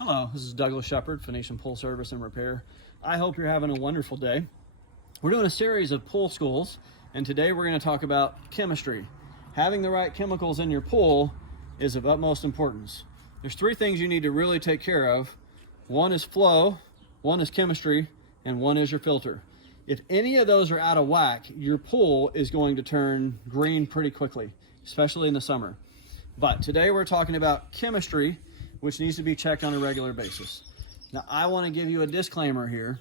Hello, this is Douglas Shepard, Phoenician Pool Service and Repair. I hope you're having a wonderful day. We're doing a series of pool schools, and today we're going to talk about chemistry. Having the right chemicals in your pool is of utmost importance. There's three things you need to really take care of. One is flow, one is chemistry, and one is your filter. If any of those are out of whack, your pool is going to turn green pretty quickly, especially in the summer. But today we're talking about chemistry, which needs to be checked on a regular basis. Now, I want to give you a disclaimer here.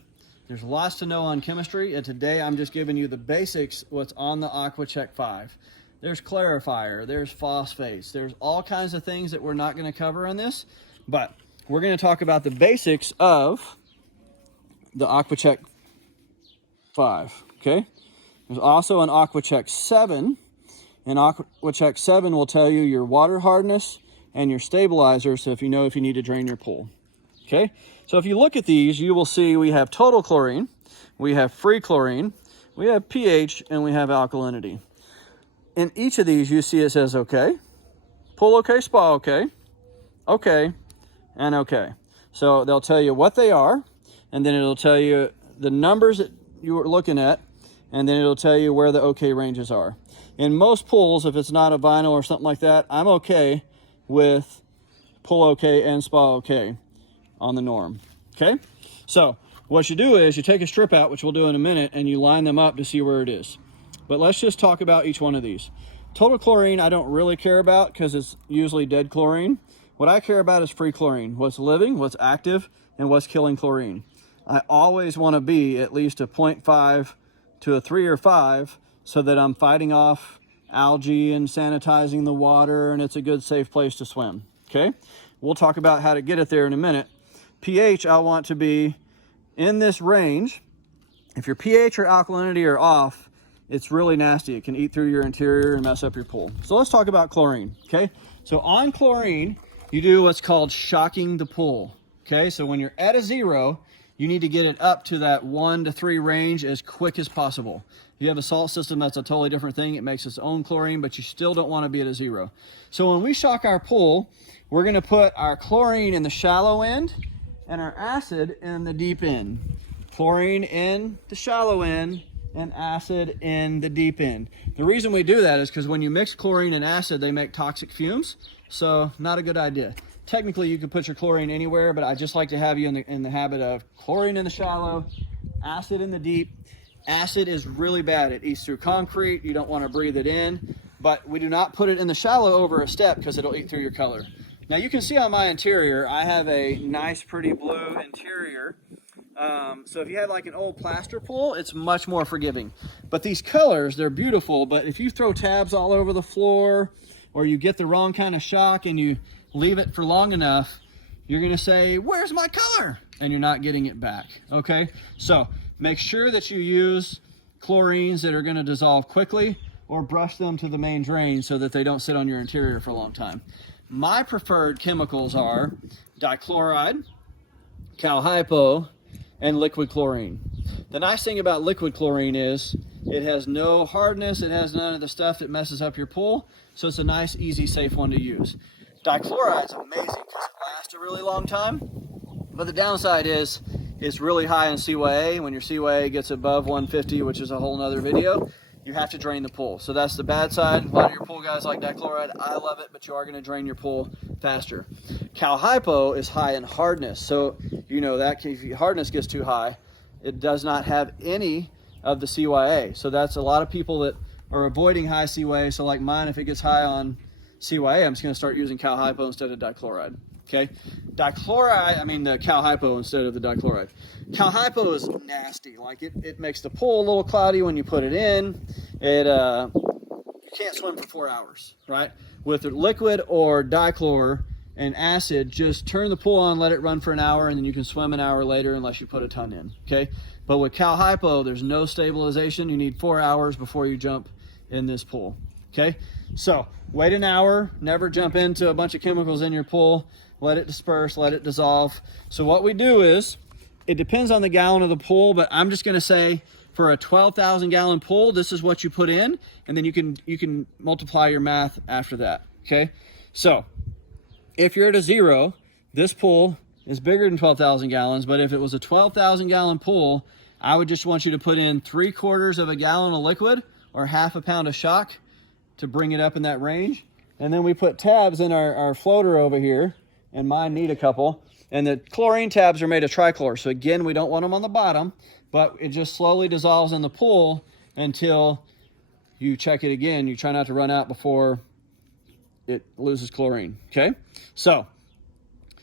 There's lots to know on chemistry, and today I'm just giving you the basics, what's on the AquaCheck 5. There's clarifier, there's phosphates, there's all kinds of things that we're not going to cover on this, but we're going to talk about the basics of the AquaCheck 5, okay? There's also an AquaCheck 7, and AquaCheck 7 will tell you your water hardness and your stabilizer, so if you need to drain your pool. Okay, so if you look at these, you will see we have total chlorine, we have free chlorine, we have pH, and we have alkalinity. In each of these, you see it says okay, pool okay, spa okay, okay, and okay. So they'll tell you what they are, and then it'll tell you the numbers that you were looking at, and then it'll tell you where the okay ranges are. In most pools, if it's not a vynl or something like that, I'm okay with pool okay and spa okay on the norm. Okay, so what you do is you take a strip out, which we'll do in a minute, and you line them up to see where it is. But let's just talk about each one of these. Total chlorine I don't really care about because it's usually dead chlorine. What I care about is free chlorine, what's living, what's active, and what's killing chlorine. I always want to be at least a 0.5 to a 3 or 5 so that I'm fighting off algae and sanitizing the water, and it's a good safe place to swim. Okay, we'll talk about how to get it there in a minute. pH I want to be in this range. If your pH or alkalinity are off, it's really nasty. It can eat through your interior and mess up your pool. So let's talk about chlorine. Okay, so on chlorine you do what's called shocking the pool. Okay, so when you're at a 0, you need to get it up to that 1 to 3 range as quick as possible. If you have a salt system, that's a totally different thing. It makes its own chlorine, but you still don't want to be at a 0. So when we shock our pool, we're going to put our chlorine in the shallow end and our acid in the deep end. Chlorine in the shallow end and acid in the deep end. The reason we do that is because when you mix chlorine and acid, they make toxic fumes. So not a good idea. Technically, you could put your chlorine anywhere, but I just like to have you in the habit of chlorine in the shallow, acid in the deep. Acid is really bad. It eats through concrete. You don't want to breathe it in, but we do not put it in the shallow over a step because it'll eat through your color. Now you can see on my interior, I have a nice, pretty blue interior. So if you had like an old plaster pool, it's much more forgiving. But these colors, they're beautiful, but if you throw tabs all over the floor or you get the wrong kind of shock and you leave it for long enough, you're going to say, where's my color? And you're not getting it back. Okay, so make sure that you use chlorines that are going to dissolve quickly or brush them to the main drain so that they don't sit on your interior for a long time. My preferred chemicals are dichloride, calhypo, and liquid chlorine. The nice thing about liquid chlorine is it has no hardness, it has none of the stuff that messes up your pool, so it's a nice, easy, safe one to use. Dichloride's amazing because it lasts a really long time, but the downside is it's really high in CYA. When your CYA gets above 150, which is a whole nother video, you have to drain the pool. So that's the bad side. A lot of your pool guys like dichloride. I love it, but you are going to drain your pool faster. Calhypo is high in hardness, so you know that if your hardness gets too high, it does not have any of the CYA. So that's a lot of people that are avoiding high CYA. So like mine, if it gets high on CYA, I'm just going to start using calhypo instead of dichloride. Okay, the calhypo instead of the dichloride. Calhypo is nasty. Like it makes the pool a little cloudy when you put it in. You can't swim for 4 hours, right? With liquid or dichlor and acid, just turn the pool on, let it run for an hour, and then you can swim an hour later unless you put a ton in. Okay, but with calhypo, there's no stabilization. You need 4 hours before you jump in this pool. Okay, so wait an hour. Never jump into a bunch of chemicals in your pool. Let it disperse, let it dissolve. So what we do is, it depends on the gallon of the pool, but I'm just going to say for a 12,000 gallon pool, this is what you put in, and then you can multiply your math after that. Okay, so if you're at a 0, this pool is bigger than 12,000 gallons, but if it was a 12,000 gallon pool, I would just want you to put in 3/4 of a gallon of liquid or 1/2 pound of shock to bring it up in that range. And then we put tabs in our floater over here, and mine need a couple. And the chlorine tabs are made of trichlor. So again, we don't want them on the bottom, but it just slowly dissolves in the pool until you check it again. You try not to run out before it loses chlorine, okay? So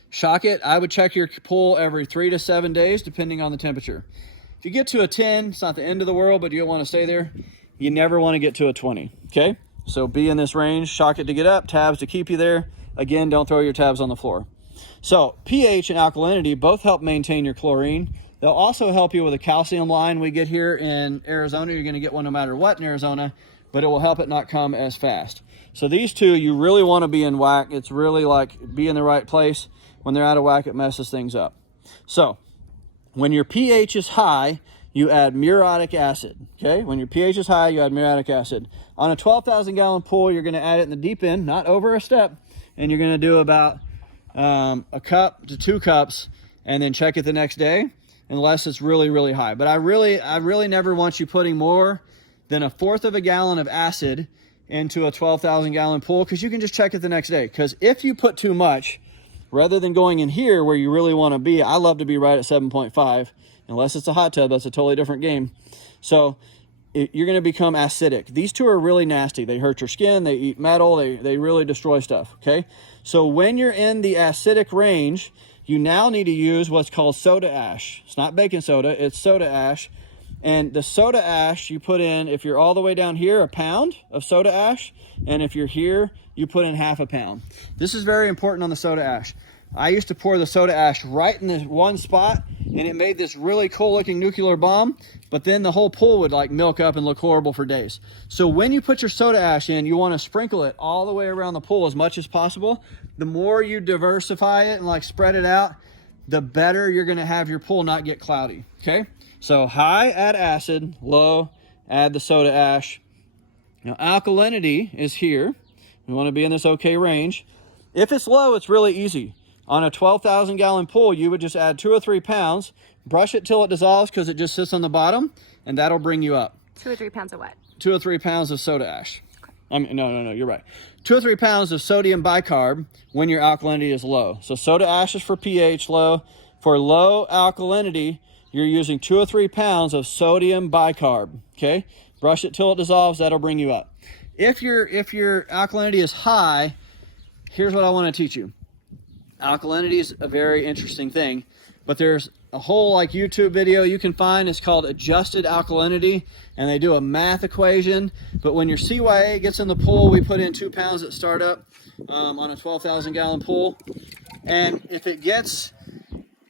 shock it. I would check your pool every 3 to 7 days, depending on the temperature. If you get to a 10, it's not the end of the world, but you don't want to stay there. You never want to get to a 20, okay? So be in this range, shock it to get up, tabs to keep you there. Again, don't throw your tabs on the floor. So pH and alkalinity both help maintain your chlorine. They'll also help you with a calcium line we get here in Arizona. You're going to get one no matter what in Arizona, but it will help it not come as fast. So these two, you really want to be in whack. It's really like be in the right place. When they're out of whack, it messes things up. So when your pH is high, you add muriatic acid, okay? When your pH is high, you add muriatic acid. On a 12,000 gallon pool, you're going to add it in the deep end, not over a step, and you're going to do about 1 cup to 2 cups, and then check it the next day, unless it's really, really high. But I really never want you putting more than 1/4 of a gallon of acid into a 12,000 gallon pool, because you can just check it the next day. Because if you put too much, rather than going in here where you really want to be, I love to be right at 7.5. Unless it's a hot tub, that's a totally different game. So you're going to become acidic. These two are really nasty. They hurt your skin, they eat metal, they really destroy stuff, okay? So when you're in the acidic range, you now need to use what's called soda ash. It's not baking soda, it's soda ash. And the soda ash you put in, if you're all the way down here, 1 pound of soda ash. And if you're here, you put in 1/2 pound. This is very important on the soda ash. I used to pour the soda ash right in this one spot, and it made this really cool looking nuclear bomb, but then the whole pool would like milk up and look horrible for days. So when you put your soda ash in, you want to sprinkle it all the way around the pool as much as possible. The more you diversify it and like spread it out, the better you're going to have your pool not get cloudy, okay? So high, add acid, low, add the soda ash. Now alkalinity is here. We want to be in this okay range. If it's low, it's really easy. On a 12,000 gallon pool, you would just add 2 or 3 pounds, brush it till it dissolves because it just sits on the bottom, and that'll bring you up. 2 or 3 pounds of what? 2 or 3 pounds of soda ash. Okay. No, you're right. 2 or 3 pounds of sodium bicarb when your alkalinity is low. So soda ash is for pH low. For low alkalinity, you're using 2 or 3 pounds of sodium bicarb, okay? Brush it till it dissolves, that'll bring you up. If your alkalinity is high, here's what I want to teach you. Alkalinity is a very interesting thing, but there's a whole like YouTube video you can find. It's called adjusted alkalinity, and they do a math equation. But when your CYA gets in the pool, we put in 2 pounds at startup on a 12,000 gallon pool. And if it gets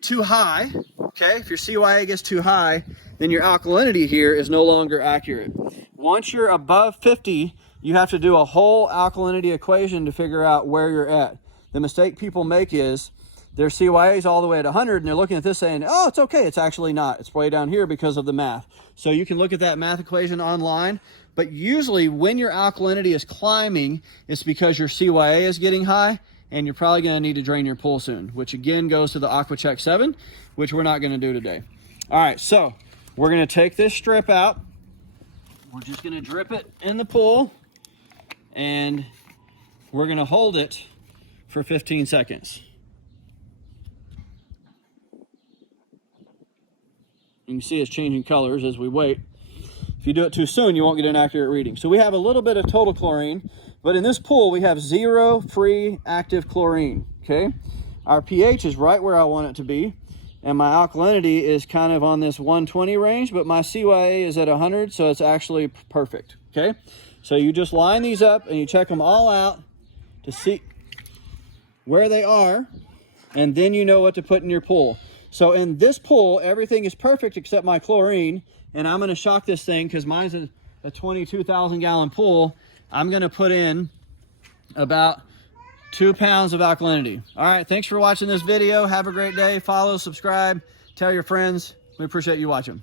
too high, okay, if your CYA gets too high, then your alkalinity here is no longer accurate. Once you're above 50, you have to do a whole alkalinity equation to figure out where you're at. The mistake people make is their CYA is all the way at 100, and they're looking at this saying, oh, it's okay. It's actually not. It's way down here because of the math. So you can look at that math equation online, but usually when your alkalinity is climbing, it's because your CYA is getting high, and you're probably going to need to drain your pool soon, which again goes to the AquaCheck 7, which we're not going to do today. All right, so we're going to take this strip out. We're just going to drip it in the pool, and we're going to hold it for 15 seconds. You can see it's changing colors as we wait. If you do it too soon, you won't get an accurate reading. So we have a little bit of total chlorine, but in this pool we have 0 free active chlorine, okay? Our pH is right where I want it to be, and my alkalinity is kind of on this 120 range, but my CYA is at 100, so it's actually perfect, okay? So you just line these up and you check them all out to see where they are, and then you know what to put in your pool. So in this pool, everything is perfect except my chlorine, and I'm going to shock this thing because mine's a 22,000 gallon pool. I'm going to put in about 2 pounds of alkalinity. All right, thanks for watching this video. Have a great day. Follow, subscribe, tell your friends. We appreciate you watching.